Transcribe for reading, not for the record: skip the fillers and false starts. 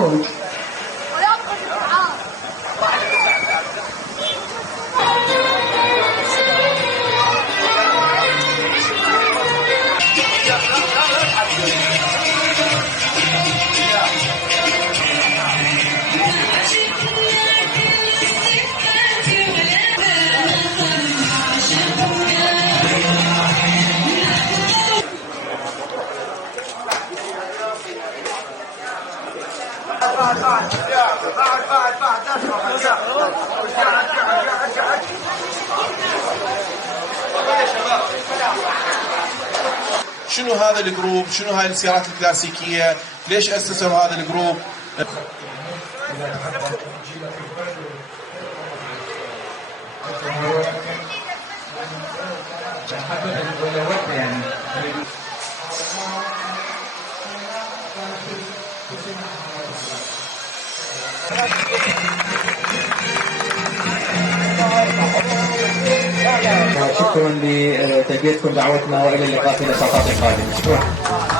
الفوز. شنو هذا الجروب؟ شنو هاي السيارات الكلاسيكية؟ ليش أسسوا هذا الجروب؟ شكرا لتلبيتكم دعوتنا والى اللقاء في النشاطات القادمه. شكرا.